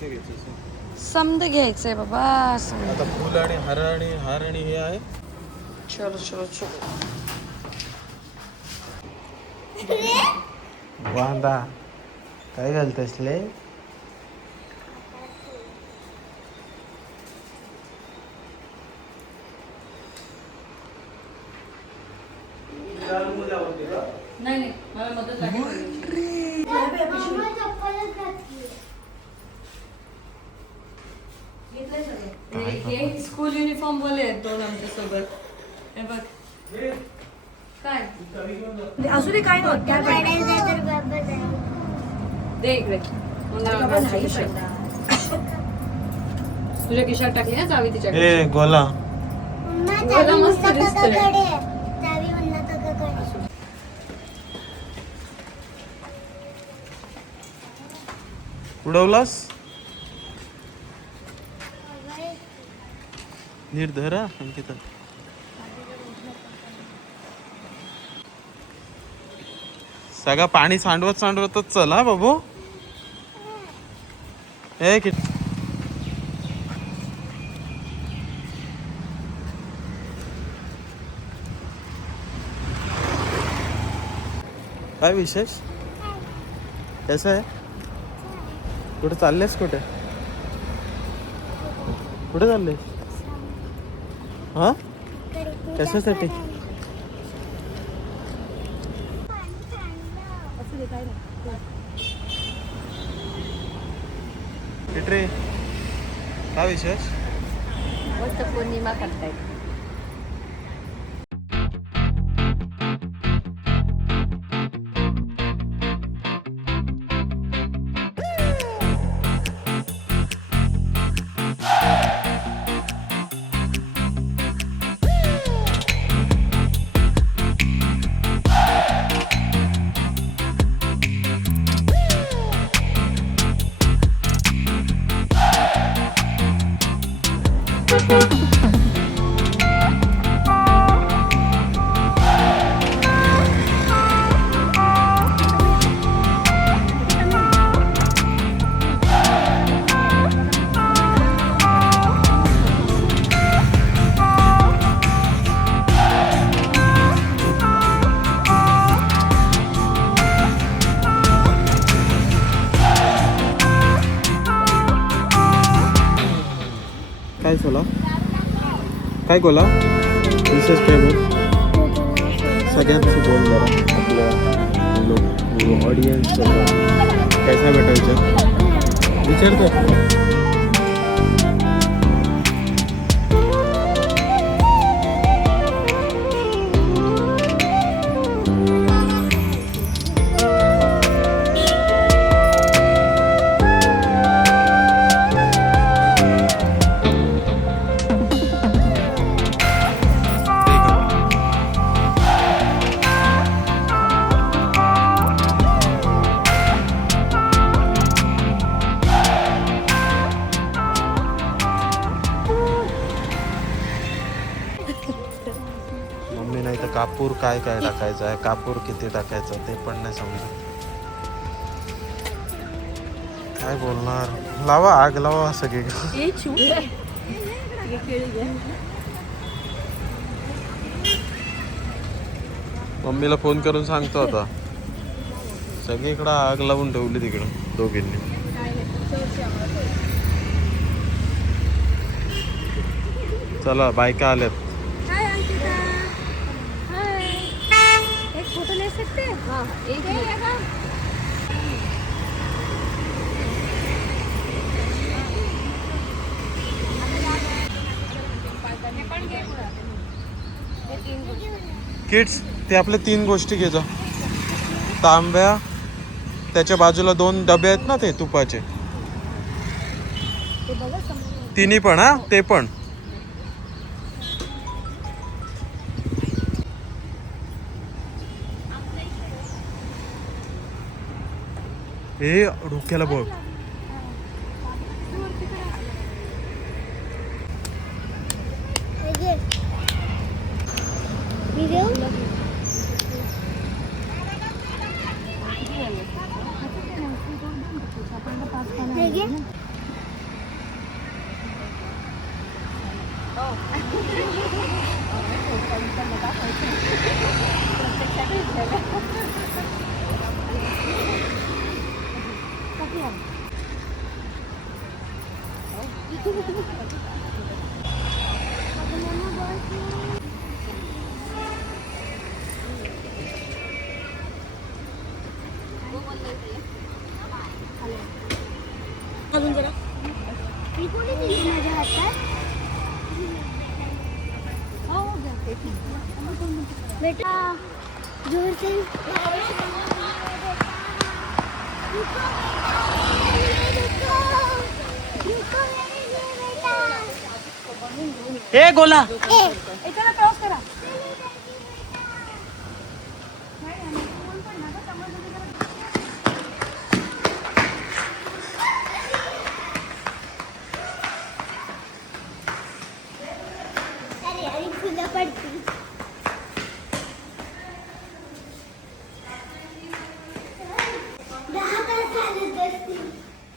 कोणते घ्यायचे समद घ्यायचंय बाबा समद. आता फुल आणि हार आणि हे आहे. चलो चलो चलो. बांधा काय घालतेस ले? नाही नाही मला मदत लागेल. हे स्कूल युनिफॉर्म वाले आहेत दोन आमच्या सोबत. हे बघ काय असू दे काय दे इकडे. तुझ्या खिशात टाकली ना चावी तिच्या. ए गोला मस्त दिसतोय. उडवलास नीट धरा अंकिता. सगळं पाणी सांडवतच चल हा बाबू. ए काय विशेष कसं आहे? कुठे चाललेस? कुठे कुठे चाललेस? हा कशासाठी? रे काय विशेष? मस्त पौर्णिमा करतायत. काय बोला? काय बोला? विशेष काय बोल? सगळ्यांशी बोल जरा. आपल्या लोक ऑडियन्स कैसा भेटायचं विचारतो. नाही तर कापूर काय काय टाकायचं आहे, कापूर किती टाकायचं ते पण नाही समजत. काय बोलणार? लावा आग लावा सगळे. मम्मीला फोन करून सांगतो आता. सगळीकडं आग लावून ठेवली तिकडं दोघींनी. चला बायका आल्यात. किड्स ते आपल्या 3 गोष्टी घे जा. तांब्या, त्याच्या बाजूला 2 डबे आहेत ना ते तुपाचे, तिन्ही पण. हा ते पण. हे डोक्याला बघ. अजून जरा बेटा जोर से ए गोला एकाला क्रॉस करा. अरे अरे खुला पडती.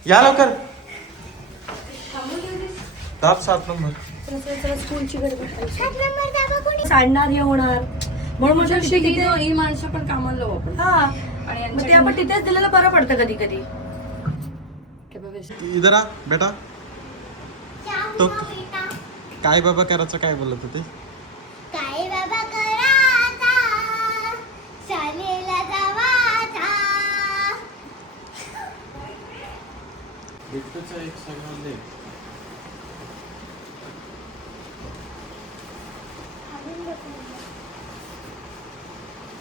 या लवकर. 7 नंबर. स्कूलची गडबड. 7 नंबर जागा कोणी सांडणार हे होणार म्हणून म्हटलं तिथे किती ही माणसं पण कामाला लावू आपण. हा आणि मग ते आपण तिथेच दिलेलं बरं पडतं कधी कधी. इधर आ बेटा. तो बेटा काय बाबा करायचं काय बोलत होते. काय बाबा करायचा शाळेला जावाचा.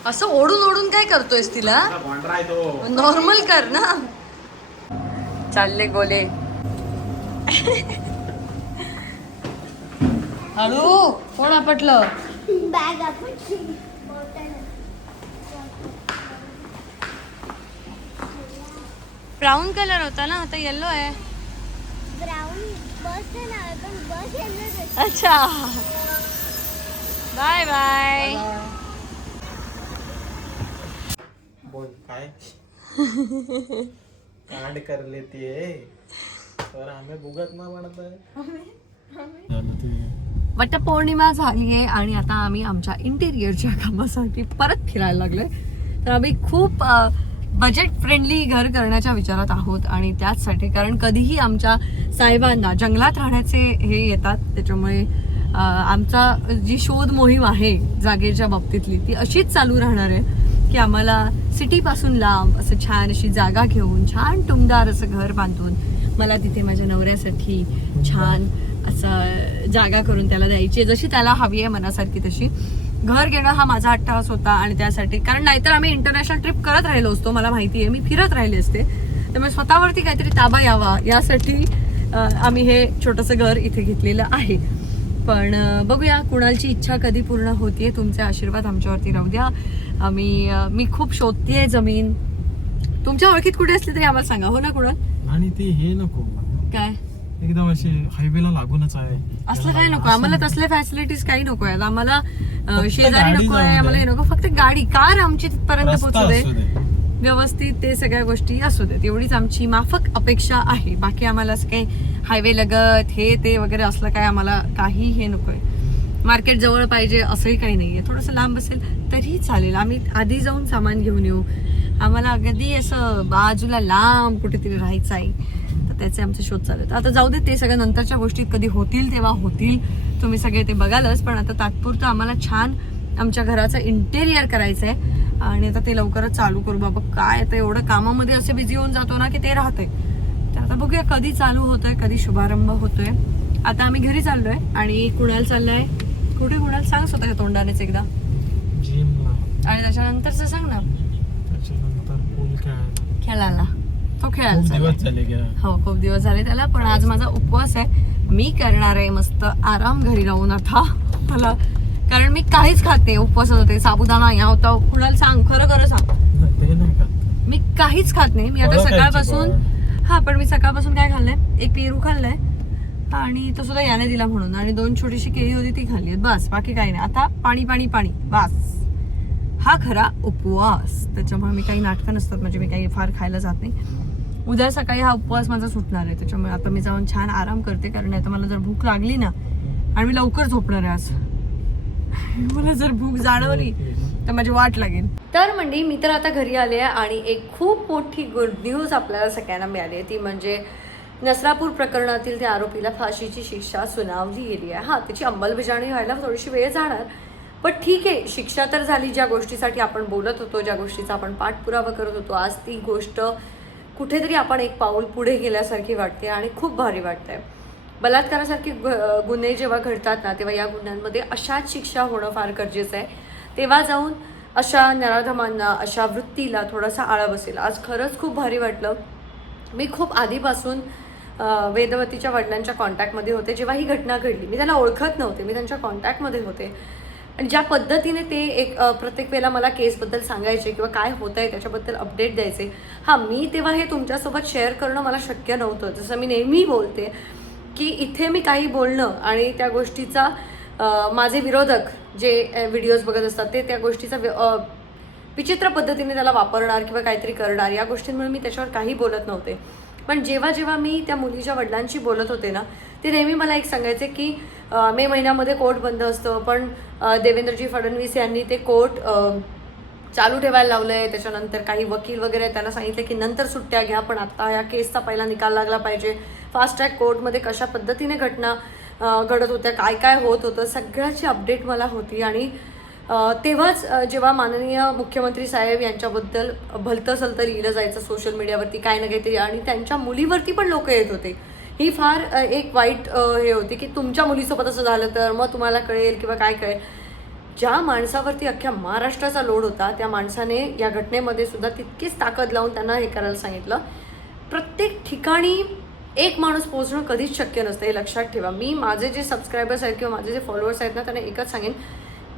असं ओढून ओढून काय करतोयस तिला. नॉर्मल कर ना. चालले गोले. हळू कोण आपटलं. बॅग आपण ब्राऊन कलर होता ना आता येलो आहे. ब्राऊन बस ना पण बस येणार. अच्छा बाय बाय. बोल काय कांड कर लेती है और हमें भुगत ना पड़ता है. वटपौर्णिमा झाली आहे आणि आता आम्ही आमच्या इंटेरियरच्या कामासाठी परत फिरायला लागलोय. तर आम्ही खूप बजेट फ्रेंडली घर करण्याच्या विचारात आहोत आणि त्याचसाठी कारण कधीही आमच्या साहेबांना जंगलात राहण्याचे हे येतात. त्याच्यामुळे आमचा जी शोध मोहीम आहे जागेच्या बाबतीतली ती अशीच चालू राहणार आहे की आम्हाला सिटीपासून लांब असं छान अशी जागा घेऊन छान टुमदार असं घर बांधून मला तिथे माझ्या नवऱ्यासाठी छान असं जागा करून त्याला द्यायची जशी त्याला हवी आहे मनासारखी तशी. घर घेणं हा माझा अट्टहास होता आणि त्यासाठी कारण नाहीतर आम्ही इंटरनॅशनल ट्रिप करत राहिलो असतो. मला माहिती आहे मी फिरत राहिले असते. त्यामुळे स्वतःवरती काहीतरी ताबा यावा यासाठी आम्ही हे छोटंसं घर इथे घेतलेलं आहे. पण बघूया कुणालची इच्छा कधी पूर्ण होतीये. तुमचे आशीर्वाद आमच्यावरती राहू द्या. मी खूप शोधतेय जमीन. तुमच्या ओळखीत कुठे असली तरी आम्हाला सांगा. हो ना कुणाल. आणि ते हे नको काय एकदम असे हायवेला लागूनच आहे असलं काही नको आम्हाला. तसले फॅसिलिटीज काही नको आहेत आम्हाला. शेजारी गाडी नको जाऊ आहे दे. आम्हाला. हे नको फक्त गाडी कार आमची तिथपर्यंत रस्ता पोहोचू दे असू दे. व्यवस्थित. ते सगळ्या गोष्टी असू देत एवढीच आमची माफक अपेक्षा आहे. बाकी आम्हाला असं काही हायवे लगत हे ते वगैरे असलं काय आम्हाला काही हे नकोय. मार्केट जवळ पाहिजे असंही काही नाहीये. थोडंसं लांब असेल तरीही चालेल. आम्ही आधी जाऊन सामान घेऊन येऊ. आम्हाला अगदी असं बाजूला लांब कुठेतरी राहायचं आहे. तर त्याचे आमचे शोध चालू आहेत. आता जाऊ दे ते सगळ्या नंतरच्या गोष्टी कधी होतील तेव्हा होतील. तुम्ही सगळे ते बघालच. पण आता तात्पुरतं आम्हाला छान आमच्या घराचं इंटेरियर करायचं आहे आणि आता ते लवकरच चालू करू. बाबा काय आता एवढं कामामध्ये असे बिझी होऊन जातो ना की ते राहतंय. तर आता बघूया कधी चालू होतोय कधी शुभारंभ होतोय. आता आम्ही घरी चाललोय आणि कुणाल चाललाय कुठे. कुणाल सांग स्वतःच्या तोंडानेच एकदा. जिमला. आणि त्याच्यानंतरच सांग ना. त्याच्यानंतर पूल खेळायला. तो खेळायला खूप दिवस चाललाय. झाले गे. हो खूप दिवस झाले त्याला. पण आज माझा उपवास आहे. मी करणार आहे मस्त आराम घरी राहून आता मला. कारण मी काहीच खाते उपवास होते. साबुदाणा या होता. कुणाला सांग खरं खरं सांग. ते नाही का मी काहीच खात नाही. मी आता फळं सकाळपासून खायची हा पण मी सकाळपासून काय खाल्लंय एक पेरू खाल्लाय आणि तो सुद्धा याने दिला म्हणून. आणि 2 छोटीशी केळी होती ती खाल्ली बस. बाकी काही नाही. आता पाणी पाणी पाणी बस. हा खरा उपवास. त्याच्यामुळे मी काही नाटकं नसतात म्हणजे मी काही फार खायला जात नाही. उद्या सकाळी हा उपवास माझा सुटणार आहे. त्याच्यामुळे आता मी जाऊन छान आराम करते. कारण आता मला जर भूक लागली ना आणि मी लवकर झोपणार आहे आज. मला जर भूक जाणवली तर माझी वाट लागेल. तर म्हणजे मी तर आता घरी आले आहे आणि एक खूप मोठी गुड न्यूज आपल्याला सगळ्यांना मिळाली आहे. ती म्हणजे नसरापूर प्रकरणातील त्या आरोपीला फाशीची शिक्षा सुनावली गेली आहे. हां, त्याची अंमलबजावणी व्हायला थोडीशी वेळ जाणार, पण ठीक आहे, शिक्षा तर झाली. ज्या गोष्टीसाठी आपण बोलत होतो, ज्या गोष्टीचा आपण पाठपुरावा करत होतो, आज ती गोष्ट कुठेतरी आपण एक पाऊल पुढे गेल्यासारखी वाटते आणि खूप भारी वाटतंय. बलात्कारासारखे गुन्हे जेव्हा घडतात ना, तेव्हा या गुन्ह्यांमध्ये अशाच शिक्षा होणं फार गरजेचं आहे. तेव्हा जाऊन अशा नराधमांना, अशा वृत्तीला थोडासा आळा बसेल. आज खरंच खूप भारी वाटलं. मी खूप आधीपासून वेदवतीच्या वडिलांच्या कॉन्टॅक्टमध्ये होते. जेव्हा ही घटना घडली, मी त्यांना ओळखत नव्हते, मी त्यांच्या कॉन्टॅक्टमध्ये होते. आणि ज्या पद्धतीने ते एक प्रत्येक वेळेला मला केसबद्दल सांगायचे किंवा काय होतं आहे त्याच्याबद्दल अपडेट द्यायचे. हां, मी तेव्हा हे तुमच्यासोबत शेअर करणं मला शक्य नव्हतं. जसं मी नेहमी बोलते की इथे मी काही बोलणं आणि त्या गोष्टीचा माझे विरोधक जे व्हिडिओज बघत असतात ते त्या गोष्टीचा विचित्र पद्धतीने त्याला वापरणार किंवा काहीतरी करणार, या गोष्टींमुळे मी त्याच्यावर काही बोलत नव्हते. पण जेव्हा जेव्हा मी त्या मुलीच्या वडिलांशी बोलत होते ना, ते नेहमी मला एक सांगायचे की मे महिन्यामध्ये कोर्ट बंद असतं, पण देवेंद्रजी फडणवीस यांनी ते कोर्ट चालू ठेवायला लावलं आहे. त्याच्यानंतर काही वकील वगैरे त्यांना सांगितले की नंतर सुट्ट्या घ्या, पण आत्ता या केसचा पहिला निकाल लागला पाहिजे. फास्ट ट्रॅक कोर्टमध्ये कशा पद्धतीने घटना घडत होत्या, काय काय होत होतं, सगळ्याची अपडेट मला होती. आणि तेव्हाच जेव्हा माननीय मुख्यमंत्री साहेब यांच्याबद्दल भलतं सलतं लिहिलं जायचं सोशल मीडियावरती काय ना काहीतरी, आणि त्यांच्या मुलीवरती पण लोक येत होते. ही फार एक वाईट हे होती की तुमच्या मुलीसोबत असं झालं तर मग तुम्हाला कळेल किंवा काय कळेल. ज्या माणसावरती अख्ख्या महाराष्ट्राचा लोड होता, त्या माणसाने या घटनेमध्ये सुद्धा तितकीच ताकद लावून त्यांना हे करायला सांगितलं. प्रत्येक ठिकाणी एक माणूस पोहोचणं कधीच शक्य नसतं, हे लक्षात ठेवा. मी माझे जे सबस्क्रायबर्स आहेत किंवा माझे जे फॉलोअर्स आहेत ना, त्यांना एकच सांगेन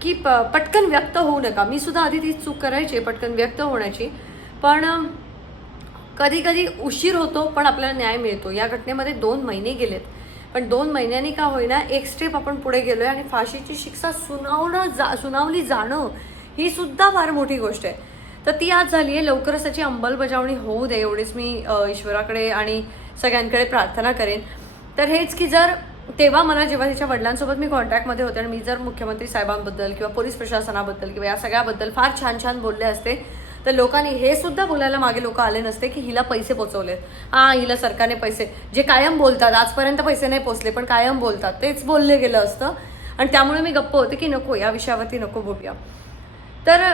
की पटकन व्यक्त होऊ नका. मी सुद्धा आधी ती चूक करायची पटकन व्यक्त होण्याची, पण कधी कधी उशीर होतो पण आपल्याला न्याय मिळतो. या घटनेमध्ये 2 महिने गेलेत, पण 2 महिन्यांनी का होईना एक स्टेप आपण पुढे गेलोय आणि फाशीची शिक्षा सुनावली जाणं ही सुद्धा फार मोठी गोष्ट आहे. तर ती आज झाली आहे. लवकरच त्याची अंमलबजावणी होऊ दे, एवढीच मी ईश्वराकडे आणि सगळ्यांकडे प्रार्थना करेन. तर हेच की जर तेव्हा मला जेव्हा तिच्या वडिलांसोबत मी कॉन्टॅक्टमध्ये होते आणि मी जर मुख्यमंत्री साहेबांबद्दल किंवा पोलीस प्रशासनाबद्दल किंवा या सगळ्याबद्दल फार छान छान बोलले असते, तर लोकांनी हे सुद्धा बोलायला मागे लोक आले नसते की हिला पैसे पोचवलेत, हिला सरकारने पैसे, जे कायम बोलतात, आजपर्यंत पैसे नाही पोचले पण कायम बोलतात, तेच बोलले गेलं असतं. आणि त्यामुळे मी गप्प होते की नको, या विषयावरती नको बोलूया. तर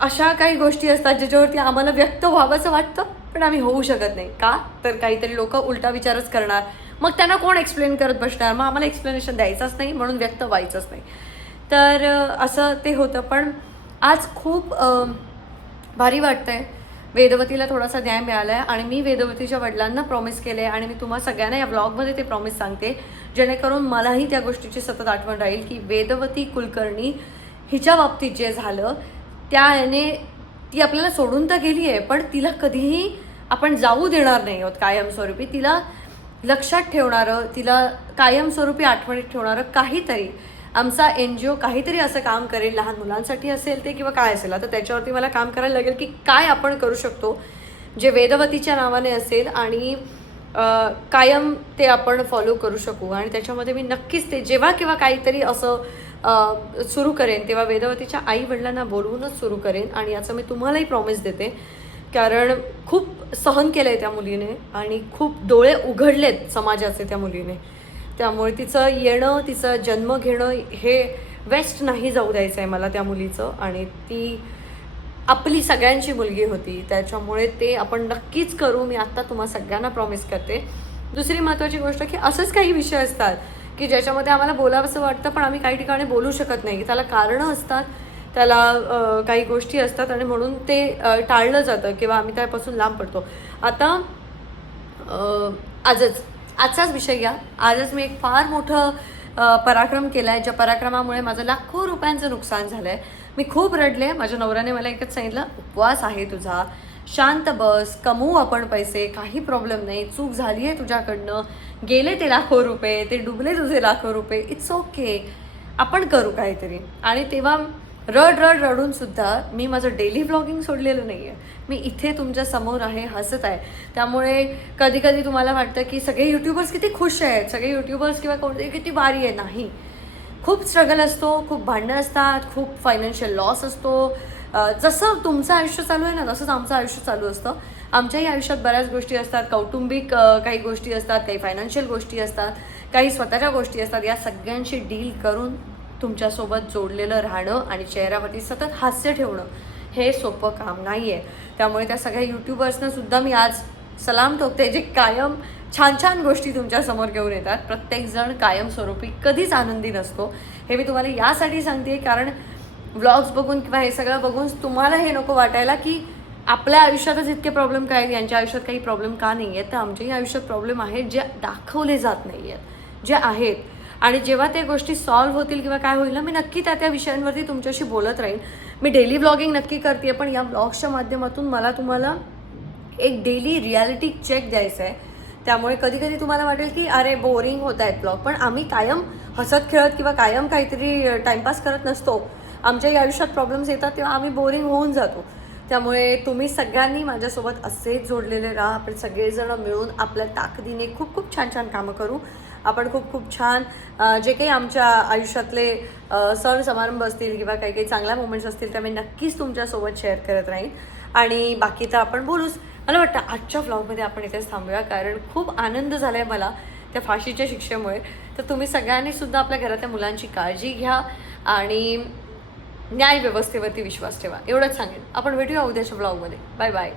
अशा काही गोष्टी असतात ज्याच्यावरती आम्हाला व्यक्त व्हावंसं वाटतं पण आम्ही होऊ शकत नाही. का तर काहीतरी लोक उलटा विचारच करणार, मग त्यांना कोण एक्सप्लेन करत बसणार, मग आम्हाला एक्सप्लेनेशन द्यायचंच नाही म्हणून व्यक्त व्हायचंच नाही. तर असं ते होतं. पण आज खूप भारी वाटतंय. वेदवतीला थोडासा न्याय मिळाला आहे आणि मी वेदवतीच्या वडिलांना प्रॉमिस केले आणि मी तुम्हा सगळ्यांना या ब्लॉगमध्ये ते प्रॉमिस सांगते, जेणेकरून मलाही त्या गोष्टीची सतत आठवण राहील की वेदवती कुलकर्णी हिच्या बाबतीत जे झालं त्याने ती आपल्याला सोडून तर गेली आहे, पण तिला कधीही आपण जाऊ देणार नाही आहोत कायमस्वरूपी. तिला लक्षात ठेवणारं, तिला कायमस्वरूपी आठवणीत ठेवणारं काहीतरी आमचा NGO काहीतरी असं काम करेल, लहान मुलांसाठी असेल ते किंवा काय असेल. आता त्याच्यावरती मला काम करायला लागेल की काय आपण करू शकतो जे वेदवतीच्या नावाने असेल आणि कायम ते आपण फॉलो करू शकू. आणि त्याच्यामध्ये मी नक्कीच ते जेव्हा किंवा काहीतरी असं सुरू करेन तेव्हा वेदवतीच्या आई वडिलांना बोलवूनच सुरू करेन. आणि याचं मी तुम्हालाही प्रॉमिस देते, कारण खूप सहन केलं आहे त्या मुलीने आणि खूप डोळे उघडलेत समाजाचे त्या मुलीने. त्यामुळे तिचं येणं, तिचं जन्म घेणं हे वेस्ट नाही जाऊ द्यायचं आहे मला त्या मुलीचं. आणि ती आपली सगळ्यांची मुलगी होती, त्याच्यामुळे ते आपण नक्कीच करू. मी आत्ता तुम्हा सगळ्यांना प्रॉमिस करते. दुसरी महत्त्वाची गोष्ट की असंच काही विषय असतात की ज्याच्यामध्ये आम्हाला बोलावंसं वाटतं पण आम्ही काही ठिकाणी बोलू शकत नाही. त्याला कारणं असतात, त्याला काही गोष्टी असतात आणि म्हणून ते टाळलं जातं किंवा आम्ही त्यापासून लांब पडतो. आता आजचाच विषय घ्या. आजच मी एक फार मोठं पराक्रम केला आहे, ज्या पराक्रमामुळे माझं लाखो रुपयांचं नुकसान झालं आहे. मी खूप रडले. माझ्या नवऱ्याने मला एकच सांगितलं, उपवास आहे तुझा, शांत बस, कमवू आपण पैसे, काही प्रॉब्लेम नाही, चूक झाली आहे तुझ्याकडनं, गेले ते लाखो रुपये, ते डुबले तुझे लाखो रुपये, इट्स ओके, आपण करू काहीतरी. आणि तेव्हा रडून सुद्धा मी माझं डेली व्लॉगिंग सोडलेलं नाही आहे. मी इथे तुमच्या समोर आहे, हसत आहे. त्यामुळे कधी कधी तुम्हाला वाटतं की सगळे यूट्यूबर्स किती खुश आहेत, सगळे यूट्यूबर्स किंवा कोणते किती भारी आहे. नाही, खूप स्ट्रगल असतो, खूप भांडणं असतात, खूप फायनान्शियल लॉस असतो. जसं तुमचं आयुष्य चालू आहे ना तसंच आमचं आयुष्य चालू असतं. आमच्याही आयुष्यात बऱ्याच गोष्टी असतात, कौटुंबिक काही गोष्टी असतात, काही फायनान्शियल गोष्टी असतात, काही स्वतःच्या गोष्टी असतात. या सगळ्यांशी डील करून तुमच्यासोबत जोडलेलं राहणं आणि चेहऱ्यावरती सतत हास्य ठेवणं हे सोपं काम नाही आहे. त्यामुळे त्या सगळ्या यूट्यूबर्सना सुद्धा मी आज सलाम ठोकते, जे कायम छान छान गोष्टी तुमच्यासमोर घेऊन येतात. प्रत्येकजण कायमस्वरूपी कधीच आनंदी नसतो. हे मी तुम्हाला यासाठी सांगते कारण व्लॉग्स बघून किंवा हे सगळं बघून तुम्हाला हे नको वाटायला की आपल्या आयुष्यातच इतके प्रॉब्लेम काय आहेत, यांच्या आयुष्यात काही प्रॉब्लेम का नाही आहेत. तर आमच्याही आयुष्यात प्रॉब्लेम आहेत जे दाखवले जात नाही आहेत, जे आहेत. आणि जेव्हा त्या गोष्टी सॉल्व्ह होतील किंवा काय होईल ना, मी नक्की त्या विषयांवरती तुमच्याशी बोलत राहीन. मी डेली व्लॉगिंग नक्की करते, पण या व्लॉग्सच्या माध्यमातून मला तुम्हाला एक डेली रियालिटी चेक द्यायचं आहे. त्यामुळे कधी कधी तुम्हाला वाटेल की अरे बोरिंग होत आहेत ब्लॉग, पण आम्ही कायम हसत खेळत किंवा कायम काहीतरी टाइमपास करत नसतो. आमच्याही आयुष्यात प्रॉब्लेम्स येतात तेव्हा आम्ही बोरिंग होऊन जातो. त्यामुळे तुम्ही सगळ्यांनी माझ्यासोबत असेच जोडलेले राहा. आपण सगळेजण मिळून आपल्या ताकदीने खूप खूप छान छान कामं करू. आपण खूप खूप छान जे काही आमच्या आयुष्यातले सण समारंभ असतील किंवा काही काही चांगल्या मोमेंट्स असतील त्या मी नक्कीच तुमच्यासोबत शेअर करत राहीन. आणि बाकी तर आपण बोलूच. मला वाटतं आजच्या व्लॉगमध्ये आपण इथेच थांबूया कारण खूप आनंद झाला आहे मला त्या फाशीच्या शिक्षेमुळे. तर तुम्ही सगळ्यांनी सुद्धा आपल्या घरातल्या मुलांची काळजी घ्या आणि न्याय व्यवस्थेवरती विश्वास ठेवा, एवढंच सांगेन. आपण भेटूया उद्याच्या व्लॉगमध्ये. Bye bye.